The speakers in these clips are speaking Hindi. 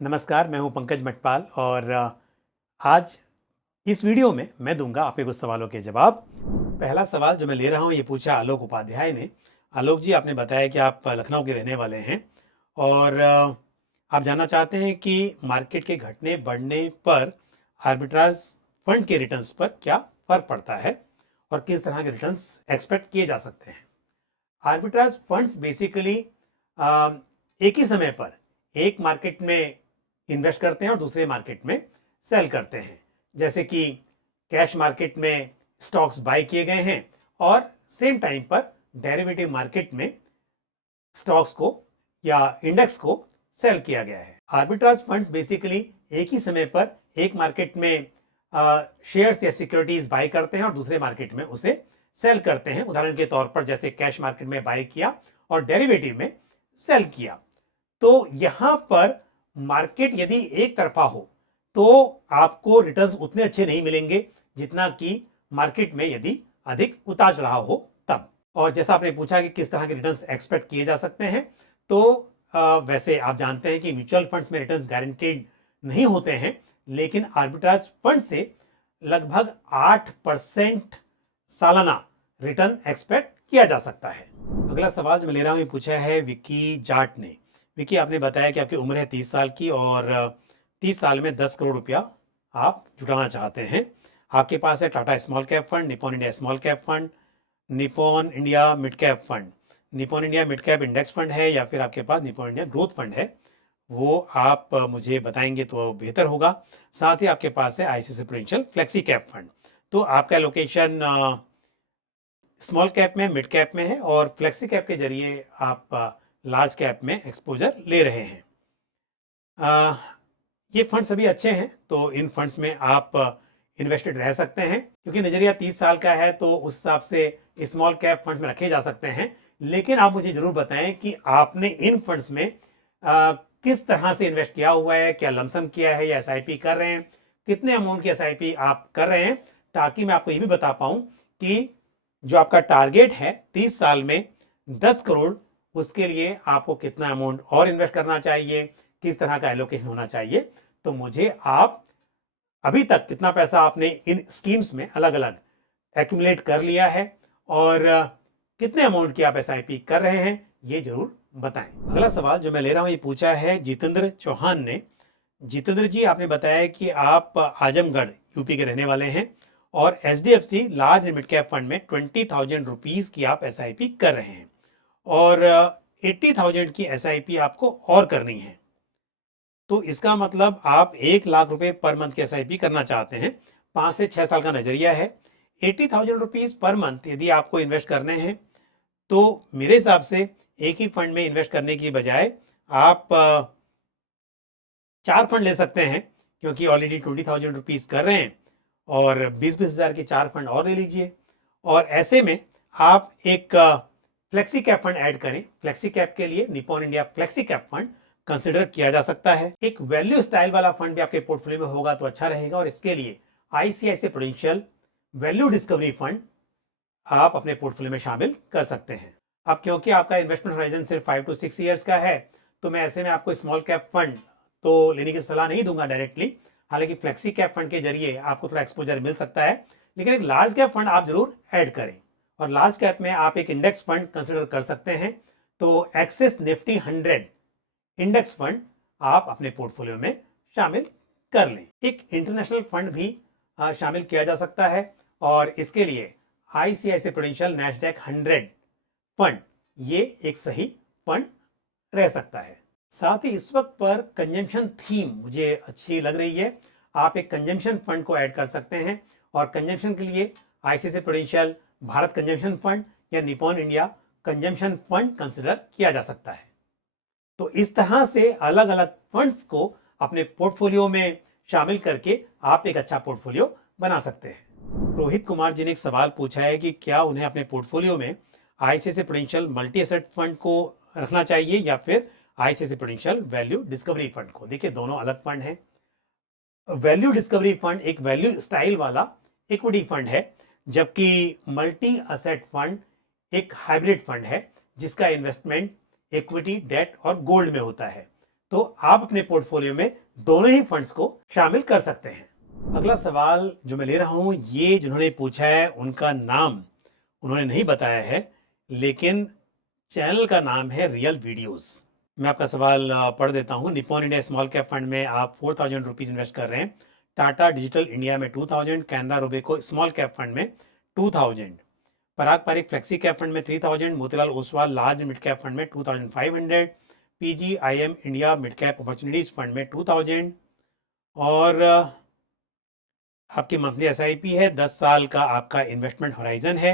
नमस्कार, मैं हूं पंकज मटपाल और आज इस वीडियो में मैं दूंगा आपके कुछ सवालों के जवाब। पहला सवाल जो मैं ले रहा हूं ये पूछा आलोक उपाध्याय ने। आलोक जी, आपने बताया कि आप लखनऊ के रहने वाले हैं और आप जानना चाहते हैं कि मार्केट के घटने बढ़ने पर आर्बिट्राज फंड के रिटर्न्स पर क्या फर्क पड़ता है और किस तरह के रिटर्न्स एक्सपेक्ट किए जा सकते हैं। आर्बिट्राज फंड्स बेसिकली एक ही समय पर एक मार्केट में इन्वेस्ट करते हैं और दूसरे मार्केट में सेल करते हैं। जैसे कि कैश मार्केट में स्टॉक्स बाय किए गए हैं और सेम टाइम पर डेरिवेटिव मार्केट में स्टॉक्स को या इंडेक्स को सेल किया गया है। आर्बिट्राज फंड्स बेसिकली एक ही समय पर एक मार्केट में शेयर्स या सिक्योरिटीज बाय करते हैं और दूसरे मार्केट में उसे सेल करते हैं। उदाहरण के तौर पर जैसे कैश मार्केट में बाय किया और डेरिवेटिव में सेल किया। तो यहां पर मार्केट यदि एक तरफा हो तो आपको रिटर्न्स उतने अच्छे नहीं मिलेंगे जितना कि मार्केट में यदि अधिक उतार चढ़ाव हो तब। और जैसा आपने पूछा कि किस तरह के रिटर्न्स एक्सपेक्ट किए जा सकते हैं, तो वैसे आप जानते हैं कि म्यूचुअल फंड्स में रिटर्न्स गारंटीड नहीं होते हैं, लेकिन आर्बिट्राज फंड से लगभग 8% सालाना रिटर्न एक्सपेक्ट किया जा सकता है। अगला सवाल जो मैं ले रहा हूं ये पूछा है विकी जाट ने। विकी, आपने बताया कि आपकी उम्र है 30 साल की और 30 साल में 10 करोड़ रुपया आप जुटाना चाहते हैं। आपके पास है Tata small cap fund, Nippon India small cap fund, Nippon India mid cap fund, Nippon India mid cap index fund है या फिर आपके पास निपॉन इंडिया ग्रोथ फंड है, वो आप मुझे बताएंगे तो बेहतर होगा। साथ ही आपके पास है ICICI prudential flexi cap fund. तो आपका लोकेशन स्मॉल कैप में, मिड कैप में है और फ्लेक्सी कैप के जरिए आप लार्ज कैप में एक्सपोजर ले रहे हैं। ये फंड सभी अच्छे हैं, तो इन फंड्स में आप इन्वेस्टेड रह सकते हैं। क्योंकि नजरिया 30 साल का है तो उस हिसाब से स्मॉल कैप फंड्स में रखे जा सकते हैं। लेकिन आप मुझे जरूर बताएं कि आपने इन फंड्स में किस तरह से इन्वेस्ट किया हुआ है, क्या लमसम किया है या एसआईपी कर रहे हैं, कितने अमाउंट की एसआईपी आप कर रहे हैं, ताकि मैं आपको ये भी बता पाऊं कि जो आपका टारगेट है 30 साल में 10 करोड़, उसके लिए आपको कितना अमाउंट और इन्वेस्ट करना चाहिए, किस तरह का एलोकेशन होना चाहिए। तो मुझे आप अभी तक कितना पैसा आपने इन स्कीम्स में अलग अलग एक्यूमुलेट कर लिया है और कितने अमाउंट की आप एसआईपी कर रहे हैं, ये जरूर बताएं। अगला सवाल जो मैं ले रहा हूं ये पूछा है जितेंद्र चौहान ने। जितेंद्र जी, आपने बताया कि आप आजमगढ़ यूपी के रहने वाले हैं और HDFC large and mid cap fund में 20,000 रुपीज की आप एसआईपी कर रहे हैं और 80,000 की एसआईपी आपको और करनी है। तो इसका मतलब आप 1 लाख रुपए पर मंथ की एसआईपी करना चाहते हैं। 5 से 6 साल का नजरिया है। 80,000 रुपीज पर मंथ यदि आपको इन्वेस्ट करने हैं तो मेरे हिसाब से एक ही फंड में इन्वेस्ट करने की बजाय आप 4 फंड ले सकते हैं, क्योंकि ऑलरेडी 20,000 रुपीज कर रहे हैं और 20-20 हजार के 4 फंड और ले लीजिए। और ऐसे में आप एक फ्लेक्सी कैप फंड ऐड करें। फ्लेक्सी कैप के लिए Nippon India flexi cap fund consider किया जा सकता है। एक वैल्यू स्टाइल वाला फंड भी आपके पोर्टफोलियो में होगा तो अच्छा रहेगा और इसके लिए ICICI prudential value discovery fund आप अपने पोर्टफोलियो में शामिल कर सकते हैं। अब क्योंकि आपका इन्वेस्टमेंट होराइजन सिर्फ 5 to 6 ईयर्स का है, तो मैं ऐसे में आपको स्मॉल कैप फंड तो लेने की सलाह नहीं दूंगा डायरेक्टली। हालांकि फ्लेक्सी कैप फंड के जरिए आपको थोड़ा एक्सपोजर मिल सकता है, लेकिन एक लार्ज कैप फंड आप जरूर ऐड करें। और लार्ज कैप में आप एक इंडेक्स फंड कंसिडर कर सकते हैं। तो एक्सेस निफ्टी 100 इंडेक्स फंड आप अपने पोर्टफोलियो में शामिल कर लें। एक इंटरनेशनल फंड भी शामिल किया जा सकता है और इसके लिए आईसीआईसीआई प्रूडेंशियल नैस्डैक 100 फंड ये एक सही फंड रह सकता है। साथ ही इस वक्त पर कंजम्पशन थीम मुझे अच्छी लग रही है। आप एक कंजम्पशन फंड को ऐड कर सकते हैं और कंजम्पशन के लिए ICICI Prudential Bharat consumption fund या Nippon India consumption fund consider किया जा सकता है। तो इस तरह से अलग अलग फंड्स को अपने पोर्टफोलियो में शामिल करके आप एक अच्छा पोर्टफोलियो बना सकते हैं। रोहित कुमार जी ने एक सवाल पूछा है कि क्या उन्हें अपने पोर्टफोलियो में ICICI prudential multi asset fund को रखना चाहिए या फिर ICICI prudential value discovery fund को। देखिए, दोनों अलग फंड हैं। वैल्यू डिस्कवरी फंड एक वैल्यू स्टाइल वाला इक्विटी फंड है, जबकि मल्टी एसेट फंड एक हाइब्रिड फंड है जिसका इन्वेस्टमेंट इक्विटी, डेट और गोल्ड में होता है। तो आप अपने पोर्टफोलियो में दोनों ही फंड्स को शामिल कर सकते हैं। अगला सवाल जो मैं ले रहा हूं, ये जिन्होंने पूछा है उनका नाम उन्होंने नहीं बताया है, लेकिन चैनल का नाम है रियल वीडियोस। मैं आपका सवाल पढ़ देता हूं। Nippon India small cap fund में आप 4000 रुपीज इन्वेस्ट कर रहे हैं, टाटा डिजिटल इंडिया में 2000, Canara Robeco small cap fund में 2000, पराग पारिक फ्लेक्सी कैप फंड में 3000, Motilal Oswal large mid cap fund में 2500, PGIM India mid cap opportunities fund में 2000, और आपकी मंथली एसआईपी है। 10 साल का आपका इन्वेस्टमेंट होराइजन है।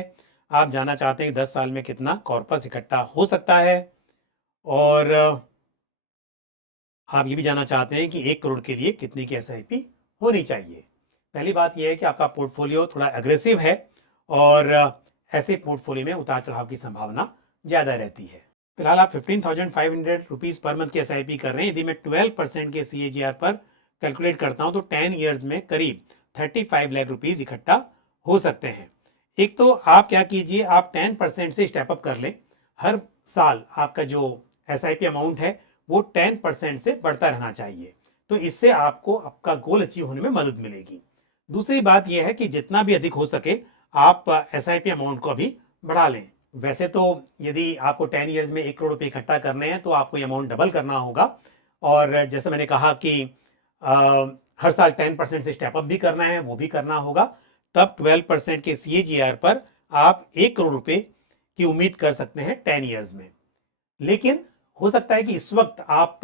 आप जानना चाहते हैं कि 10 साल में कितना कॉर्पस इकट्ठा हो सकता है, और आप ये भी जानना चाहते हैं कि 1 करोड़ के लिए कितने की एसआईपी होनी चाहिए। पहली बात यह है कि आपका पोर्टफोलियो थोड़ा एग्रेसिव है और ऐसे पोर्टफोलियो में उतार चढ़ाव की संभावना ज़्यादा रहती है। फिलहाल आप 15,500 रुपीज़ पर मंथ की एसआईपी कर रहे हैं। यदि मैं 12% के CAGR पर कैलकुलेट करता हूं तो 10 ईयर्स में करीब 35 लाख रुपीज़ इकट्ठा हो सकते हैं। एक तो आप क्या कीजिए, आप 10% से स्टेप अप कर लें। हर साल आपका जो एसआईपी अमाउंट है वो 10% से बढ़ता रहना चाहिए, तो इससे आपको आपका गोल अचीव होने में मदद मिलेगी। दूसरी बात यह है कि जितना भी अधिक हो सके आप एसआईपी अमाउंट को अभी बढ़ा लें। वैसे तो यदि आपको 10 ईयर्स में 1 करोड़ रुपए इकट्ठा करने हैं तो आपको ये अमाउंट डबल करना होगा, और जैसे मैंने कहा कि हर साल 10% से स्टेप अप भी करना है, वो भी करना होगा। तब 12% के CAGR पर आप 1 करोड़ रुपए की उम्मीद कर सकते हैं 10 ईयर्स में। लेकिन हो सकता है कि इस वक्त आप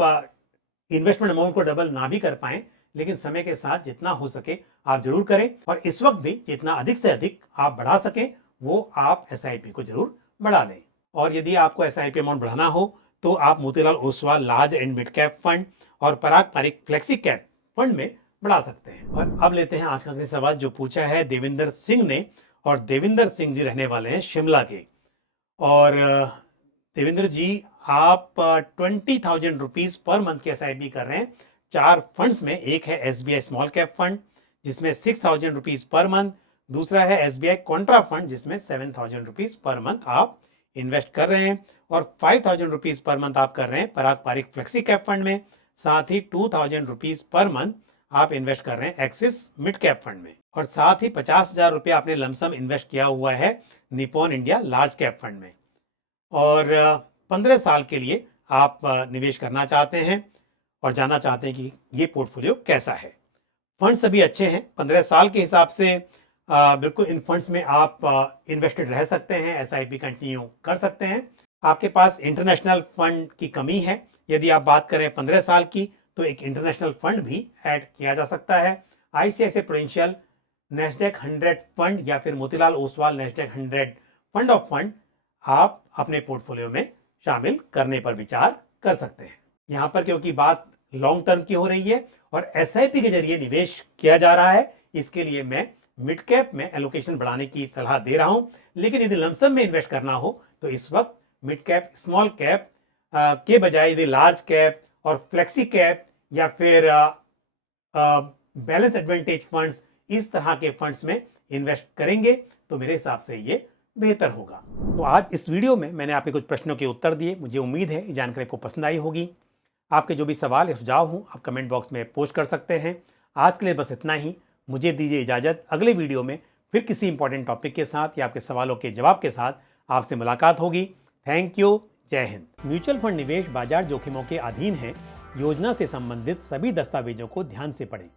इन्वेस्टमेंट अमाउंट को डबल ना भी कर पाएं, लेकिन समय के साथ जितना हो सके आप जरूर करें, और इस वक्त भी जितना अधिक से अधिक आप बढ़ा सकें वो आप एसआईपी को जरूर बढ़ा लें। और यदि आपको एसआईपी अमाउंट बढ़ाना हो तो आप Motilal Oswal large and mid cap fund और पराग पारिक फ्लेक्सी कैप फंड में बढ़ा सकते हैं। और अब लेते हैं आज का अगला सवाल जो पूछा है देविंदर सिंह ने, और देविंदर सिंह जी रहने वाले हैं शिमला के। और देवेंद्र जी, आप 20,000 रुपीज पर मंथ की एसआईपी कर रहे हैं 4 फंड्स में। एक है SBI स्मॉल कैप फंड जिसमें 6,000 रुपीज पर मंथ, दूसरा है SBI कॉन्ट्रा फंड जिसमें 7,000 रुपीज पर मंथ आप इन्वेस्ट कर रहे हैं, और 5,000 रुपीज पर मंथ आप कर रहे हैं पराग पारिक फ्लेक्सी कैप फंड में। साथ ही 2,000 रुपीज पर मंथ आप इन्वेस्ट कर रहे हैं एक्सिस मिड कैप फंड में, और साथ ही 50,000 रुपये आपने लमसम इन्वेस्ट किया हुआ है Nippon India large cap fund में, और 15 साल के लिए आप निवेश करना चाहते हैं और जानना चाहते हैं कि ये पोर्टफोलियो कैसा है। फंड सभी अच्छे हैं। 15 साल के हिसाब से बिल्कुल इन फंड्स में आप इन्वेस्टेड रह सकते हैं, एसआईपी कंटिन्यू कर सकते हैं। आपके पास इंटरनेशनल फंड की कमी है। यदि आप बात करें 15 साल की तो एक इंटरनेशनल फंड भी ऐड किया जा सकता है। ICICI प्रूडेंशियल नेस्डेक 100 फंड या फिर Motilal Oswal Nasdaq 100 fund of fund आप अपने पोर्टफोलियो में शामिल करने पर विचार कर सकते हैं। यहाँ पर क्योंकि बात लॉन्ग टर्म की हो रही है और एसआईपी के जरिए निवेश किया जा रहा है, इसके लिए मैं मिड कैप में एलोकेशन बढ़ाने की सलाह दे रहा हूं। लेकिन यदि लमसम में इन्वेस्ट करना हो तो इस वक्त मिड कैप स्मॉल कैप के बजाय यदि लार्ज कैप और फ्लेक्सी कैप या फिर बैलेंस एडवांटेज फंड्स, इस तरह के फंड्स में इन्वेस्ट करेंगे तो मेरे हिसाब से ये बेहतर होगा। तो आज इस वीडियो में मैंने आपके कुछ प्रश्नों के उत्तर दिए। मुझे उम्मीद है ये जानकारी आपको पसंद आई होगी। आपके जो भी सवाल या सुझाव हों आप कमेंट बॉक्स में पोस्ट कर सकते हैं। आज के लिए बस इतना ही। मुझे दीजिए इजाज़त। अगले वीडियो में फिर किसी इंपॉर्टेंट टॉपिक के साथ या आपके सवालों के जवाब के साथ आपसे मुलाकात होगी। Thank you. जय हिंद। म्यूचुअल फंड निवेश बाजार जोखिमों के अधीन है। योजना से संबंधित सभी दस्तावेजों को ध्यान से पढ़ें।